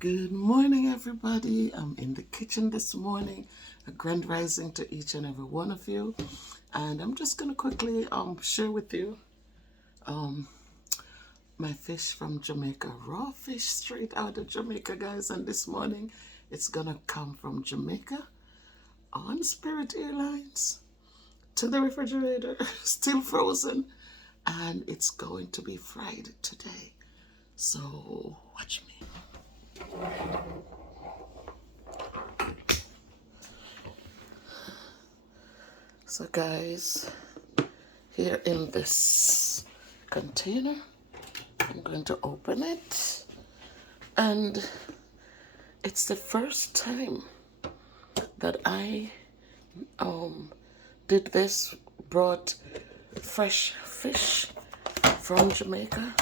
Good morning, everybody. I'm in the kitchen this morning. A grand rising to each and every one of you. And I'm just going to quickly share with you my fish from Jamaica. Raw fish straight out of Jamaica, guys. And this morning, it's going to come from Jamaica on Spirit Airlines to the refrigerator, still frozen. And it's going to be fried today. So watch me. So guys, here in this container, I'm going to open it, and it's the first time that I did this, brought fresh fish from Jamaica.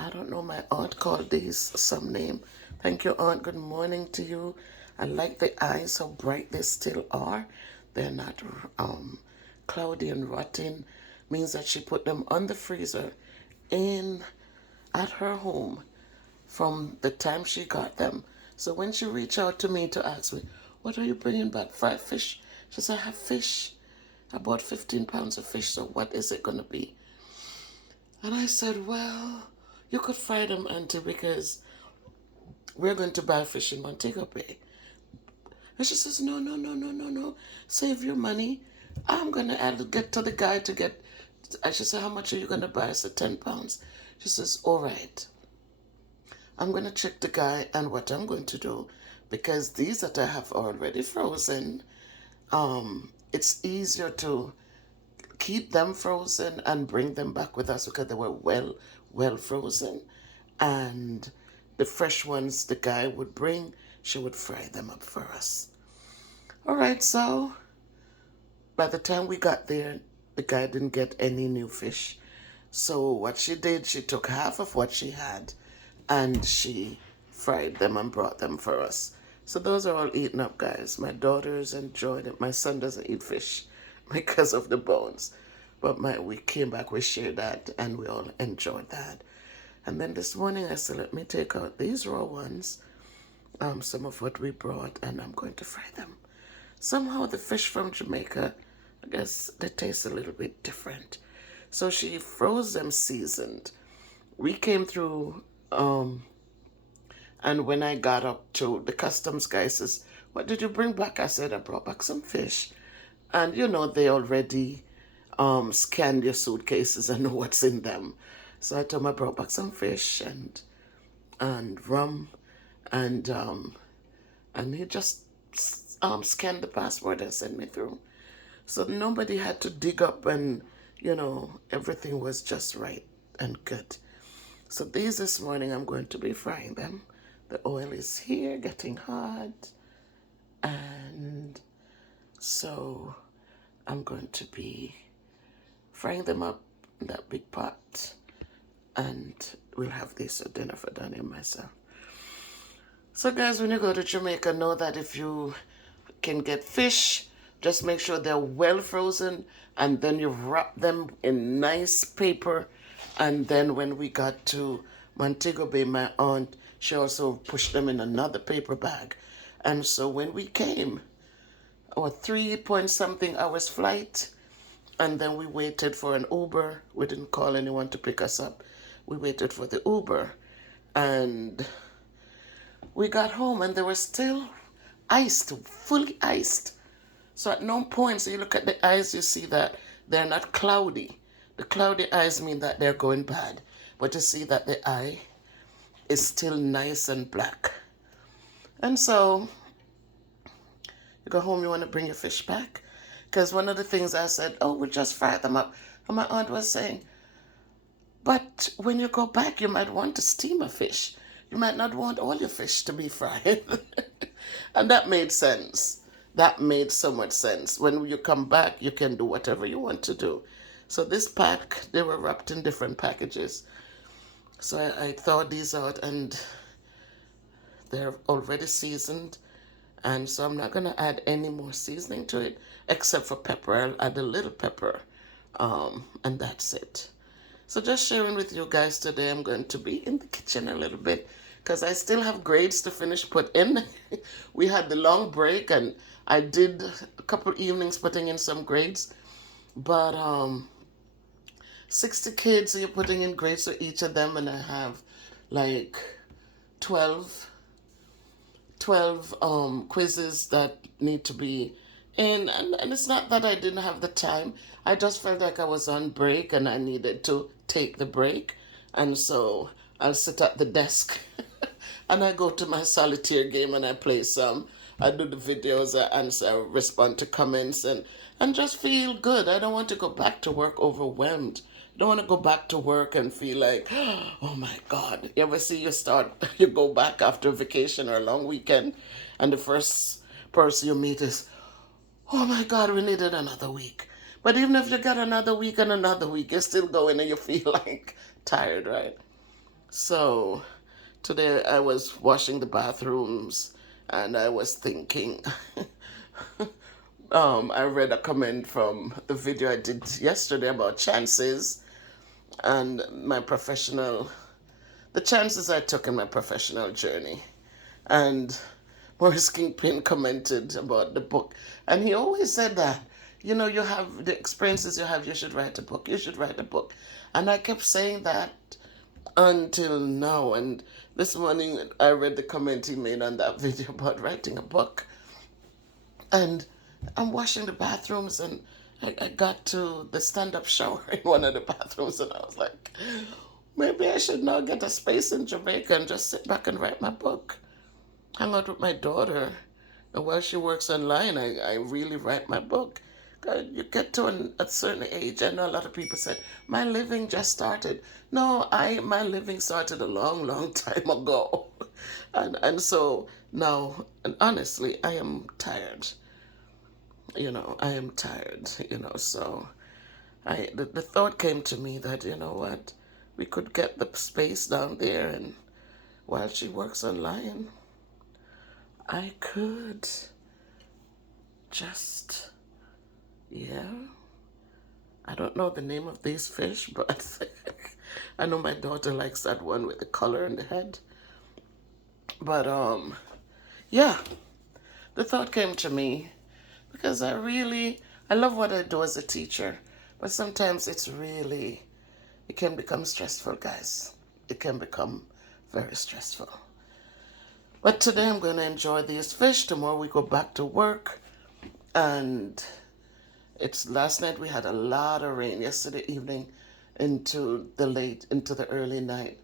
I don't know, my aunt called these some name. Thank you, Aunt. Good morning to you. I like the eyes, how bright they still are. They're not cloudy and rotting. Means that she put them on the freezer at her home from the time she got them. So when she reached out to me to ask me, what are you bringing back? Fried fish? She said, I have fish. I bought 15 pounds of fish, so what is it going to be? And I said, well, you could fry them, Auntie, because we're going to buy fish in Montego Bay. And she says, no. Save your money. I'm going to get to the guy to get... And she said, how much are you going to buy? I said, 10 pounds. She says, all right. I'm going to check the guy, and what I'm going to do, because these that I have already frozen, it's easier to keep them frozen and bring them back with us because they were well frozen. And the fresh ones the guy would bring, she would fry them up for us. All right, so by the time we got there, the guy didn't get any new fish. So what she did, she took half of what she had and she fried them and brought them for us. So those are all eaten up, guys. My daughters enjoyed it. My son doesn't eat fish because of the bones. But we came back, we shared that, and we all enjoyed that. And then this morning I said, let me take out these raw ones, some of what we brought, and I'm going to fry them. Somehow the fish from Jamaica, I guess they taste a little bit different. So she froze them seasoned. We came through, and when I got up to the customs guy says, what did you bring back? I said, I brought back some fish. And they already scanned your suitcases and know what's in them. So I told him I brought back some fish and rum, and he just scanned the passport and sent me through. So nobody had to dig up, and everything was just right and good. So these this morning I'm going to be frying them. The oil is here, getting hot, and so I'm going to be frying them up in that big pot, and we'll have this for dinner for Danny and myself. So guys, when you go to Jamaica, know that if you can get fish, just make sure they're well frozen, and then you wrap them in nice paper. And then when we got to Montego Bay, my aunt, she also pushed them in another paper bag. And so when we came, our 3-point-something hours flight, and then we waited for an Uber. We didn't call anyone to pick us up. We waited for the Uber, and we got home, and they were still iced, fully iced. So at no point, so you look at the eyes, you see that they're not cloudy. The cloudy eyes mean that they're going bad. But you see that the eye is still nice and black. And so you go home, you want to bring your fish back. Because one of the things I said, we'll just fry them up. And my aunt was saying, but when you go back, you might want to steam a fish. You might not want all your fish to be fried. And that made sense. That made so much sense. When you come back, you can do whatever you want to do. So this pack, they were wrapped in different packages. So I thawed these out, and they're already seasoned. And so I'm not going to add any more seasoning to it, except for pepper. I'll add a little pepper, and that's it. So just sharing with you guys today, I'm going to be in the kitchen a little bit, because I still have grades to finish put in. We had the long break, and I did a couple evenings putting in some grades. But 60 kids, so you're putting in grades for each of them, and I have like 12 quizzes that need to be in. And it's not that I didn't have the time. I just felt like I was on break and I needed to take the break. And so I'll sit at the desk and I go to my solitaire game and I play some. I do the videos, I answer, I respond to comments, and just feel good. I don't want to go back to work overwhelmed. I don't want to go back to work and feel like, oh my God. You ever see you go back after a vacation or a long weekend, and the first person you meet is, oh my God, we needed another week. But even if you got another week and another week, you're still going and you feel like tired, right? So today I was washing the bathrooms and I was thinking, I read a comment from the video I did yesterday about chances and the chances I took in my professional journey. And Maurice Kingpin commented about the book. And he always said that, you have the experiences you have, you should write a book, you should write a book. And I kept saying that until now. And this morning I read the comment he made on that video about writing a book. And I'm washing the bathrooms and I got to the stand-up shower in one of the bathrooms and I was like, maybe I should now get a space in Jamaica and just sit back and write my book. Hang out with my daughter. And while she works online, I really write my book. You get to a certain age, I know a lot of people said, my living just started. No, my living started a long, long time ago. And so now, and honestly, I am tired. I am tired, so the thought came to me that, you know what, we could get the space down there, and while she works online, I could just, I don't know the name of these fish, but I know my daughter likes that one with the color in the head. But, yeah, the thought came to me because I love what I do as a teacher, but sometimes it can become stressful, guys. It can become very stressful. But today I'm going to enjoy these fish. Tomorrow we go back to work. And last night we had a lot of rain. Yesterday evening into the early night.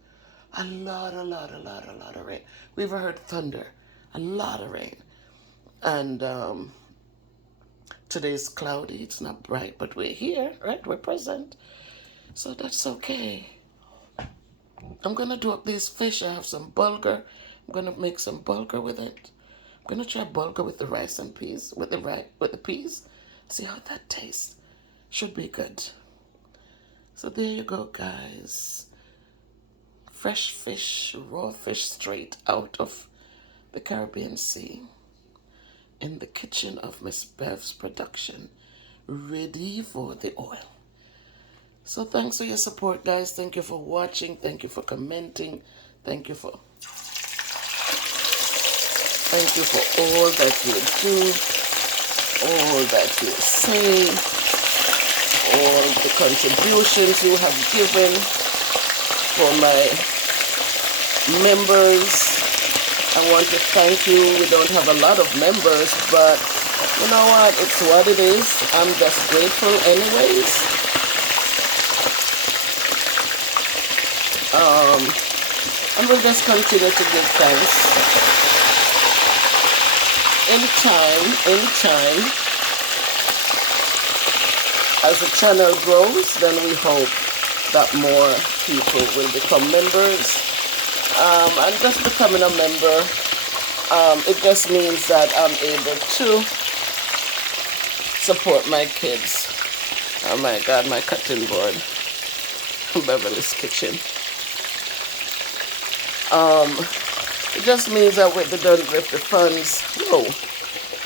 A lot of rain. We've heard thunder. A lot of rain. And today's cloudy. It's not bright, but we're here, right? We're present. So that's okay. I'm going to do up these fish. I have some bulgur. I'm going to make some bulgur with it. I'm going to try bulgur with the rice and peas, with the peas. See how that tastes. Should be good. So there you go, guys. Fresh fish, raw fish straight out of the Caribbean Sea. In the kitchen of Miss Bev's production. Ready for the oil. So thanks for your support, guys. Thank you for watching. Thank you for commenting. Thank you for all that you do, all that you say, all the contributions you have given for my members. I want to thank you. We don't have a lot of members, but you know what? It's what it is. I'm just grateful anyways. And we'll just continue to give thanks. In time, as the channel grows, then we hope that more people will become members. And just becoming a member, it just means that I'm able to support my kids. Oh my God, my cutting board. Beverly's kitchen. It just means that with the funds,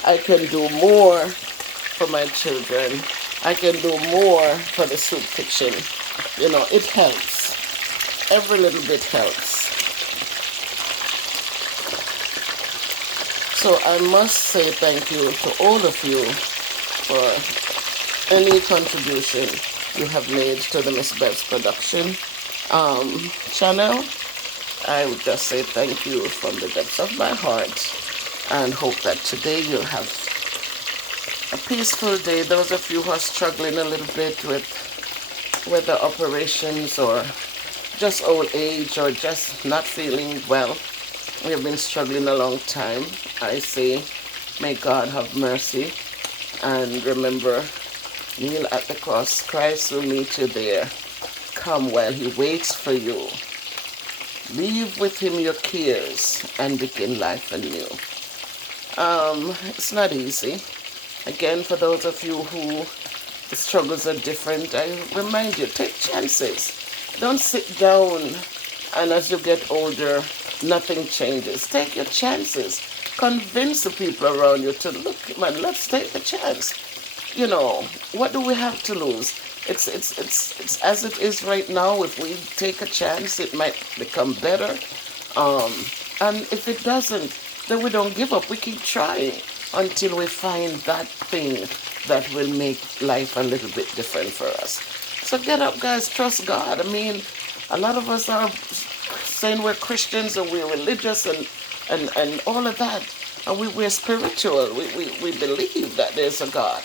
I can do more for my children. I can do more for the soup kitchen. It helps. Every little bit helps. So I must say thank you to all of you for any contribution you have made to the Miss Bev's production channel. I would just say thank you from the depths of my heart and hope that today you'll have a peaceful day. Those of you who are struggling a little bit with whether operations or just old age or just not feeling well, we have been struggling a long time. I say, may God have mercy and remember, kneel at the cross. Christ will meet you there. Come while he waits for you. Leave with him your cares and begin life anew. It's not easy. Again, for those of you who the struggles are different, I remind you, take chances. Don't sit down and as you get older, nothing changes. Take your chances. Convince the people around you to look, man, let's take the chance. You know, what do we have to lose? It's as it is right now. If we take a chance, it might become better. And if it doesn't, then we don't give up. We keep trying until we find that thing that will make life a little bit different for us. So get up, guys. Trust God. I mean, a lot of us are saying we're Christians and we're religious and all of that. And we're spiritual. We believe that there's a God.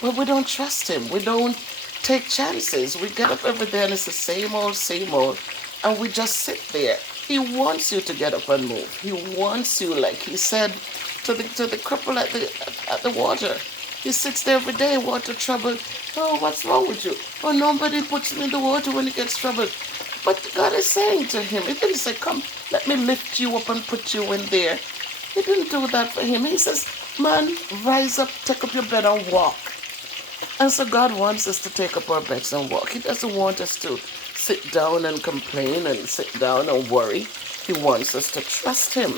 But we don't trust him. We don't take chances. We get up every day and it's the same old, and we just sit there. He wants you to get up and move. He wants you, like he said to the cripple at the water. He sits there every day, water troubled. Oh, what's wrong with you? Oh, nobody puts him in the water when he gets troubled. But God is saying to him, he didn't say, come, let me lift you up and put you in there. He didn't do that for him. He says, man, rise up, take up your bed and walk. And so God wants us to take up our beds and walk. He doesn't want us to sit down and complain and sit down and worry. He wants us to trust him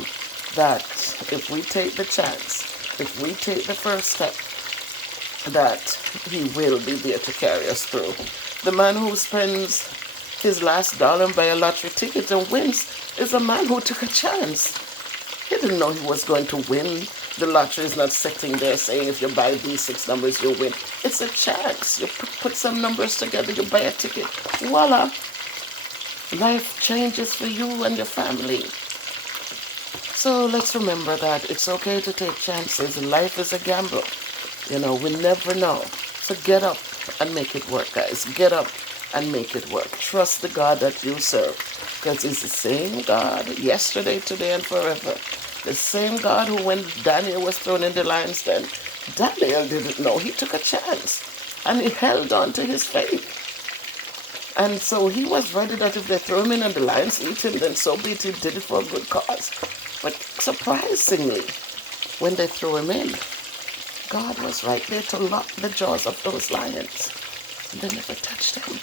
that if we take the chance, if we take the first step, that he will be there to carry us through. The man who spends his last dollar and buy a lottery ticket and wins is a man who took a chance. He didn't know he was going to win. The lottery is not sitting there saying if you buy these 6 numbers, you'll win. It's a chance. You put some numbers together, you buy a ticket. Voila. Life changes for you and your family. So let's remember that it's okay to take chances. Life is a gamble. You know, we never know. So get up and make it work, guys. Get up and make it work. Trust the God that you serve. Because he's the same God yesterday, today, and forever. The same God who, when Daniel was thrown in the lion's den, Daniel didn't know. He took a chance. And he held on to his faith. And so he was ready that if they throw him in and the lions eat him, then so be it. He did it for a good cause. But surprisingly, when they threw him in, God was right there to lock the jaws of those lions. And they never touched him.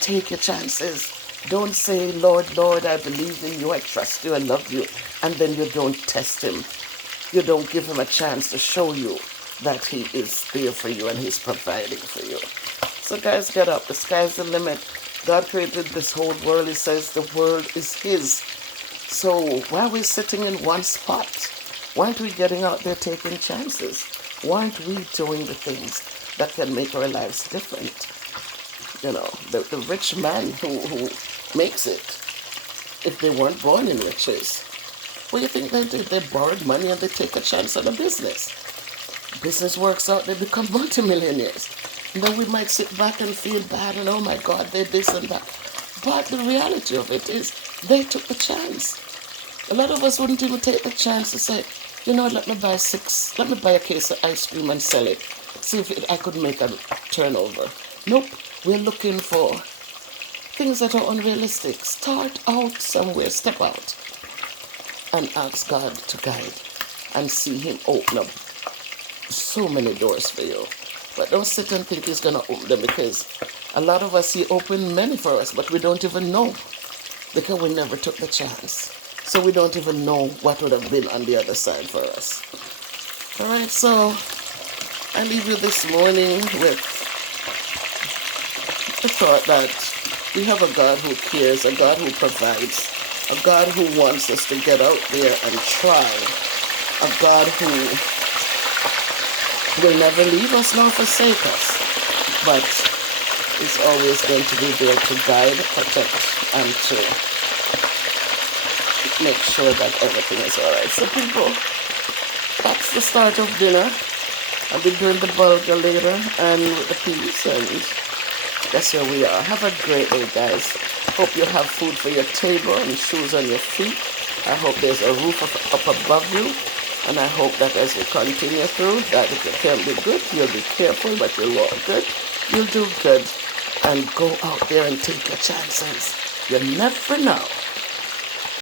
Take your chances. Don't say, Lord, Lord, I believe in you, I trust you, I love you. And then you don't test him. You don't give him a chance to show you that he is there for you and he's providing for you. So guys, get up. The sky's the limit. God created this whole world. He says the world is his. So why are we sitting in one spot? Why aren't we getting out there taking chances? Why aren't we doing the things that can make our lives different? You know, the rich man who makes it, if they weren't born in riches, what do you think they did? They borrowed money and they take a chance on a business. Business works out, they become multimillionaires. And then we might sit back and feel bad and, oh my God, they this and that. But the reality of it is they took the chance. A lot of us wouldn't even take the chance to say, you know, let me buy a case of ice cream and sell it. See if I could make a turnover. Nope, we're looking for things that are unrealistic. Start out somewhere, step out, and ask God to guide and see him open up so many doors for you. But don't sit and think he's going to open them, because a lot of us, he opened many for us, but we don't even know because we never took the chance. So we don't even know what would have been on the other side for us. All right, so I leave you this morning with the thought that we have a God who cares, a God who provides, a God who wants us to get out there and try, a God who will never leave us nor forsake us, but is always going to be there to guide, protect, and to make sure that everything is all right. So people, that's the start of dinner. I'll be doing the bulgur later and with the peas, and that's where we are. Have a great day, guys. Hope you have food for your table and shoes on your feet. I hope there's a roof up above you. And I hope that as you continue through, that if you can't be good, you'll be careful, but you'll walk good. You'll do good. And go out there and take your chances. You never know.